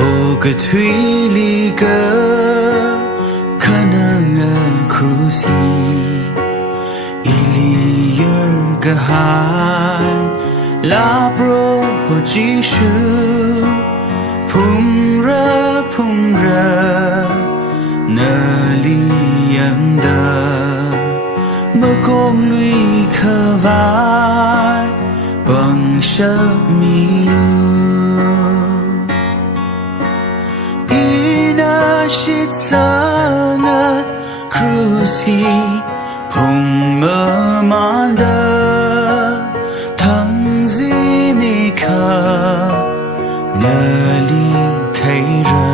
O que tuili que kananga cruci ilier gahai la bro jishu pungra nali yanda makom lui khavai bang shamilu shitsanga cruci phung mơ manda thang zi mi kha nali thay ra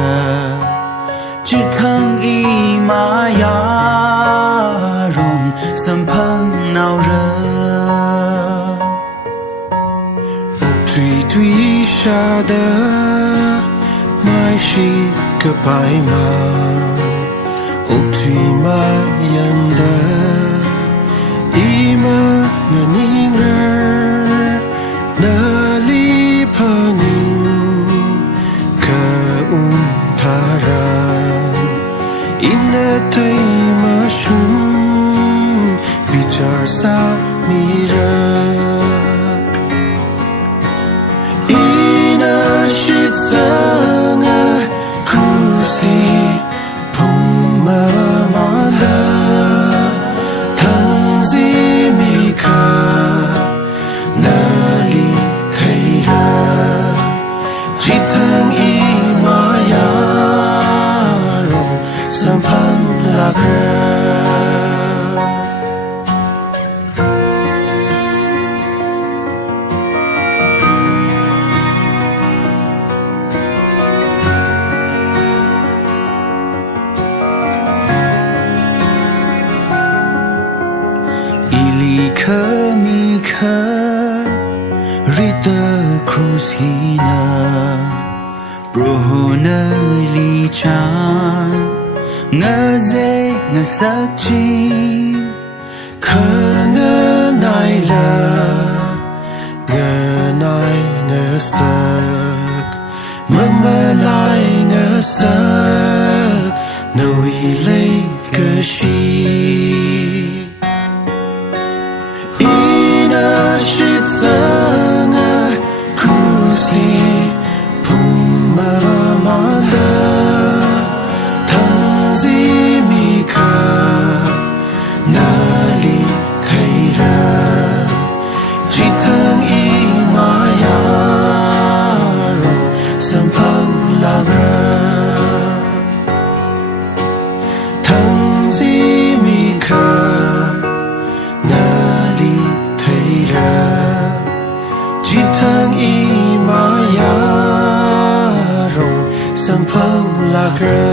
chỉ thang y ma ya rong sampang nào ra tùy tùy sa da mai shi个白马，乌tuy马样的，一马那尼儿，那里怕你，可无他人，因那对马熊，比较少迷人，因那是怎啊？mi kha rita cruzina brohona li chan nga ze nga sakchi kha nga nai la nga nai nga sak mama nai nga sak no wi lei ka shi shitsanga cruci phung ma manda thang zi mi kha nali thay ra chỉ thang y ma ya ro sampang la ra thang zi mi kha nali thay ra chỉ thang y ma ya rong sampang la gra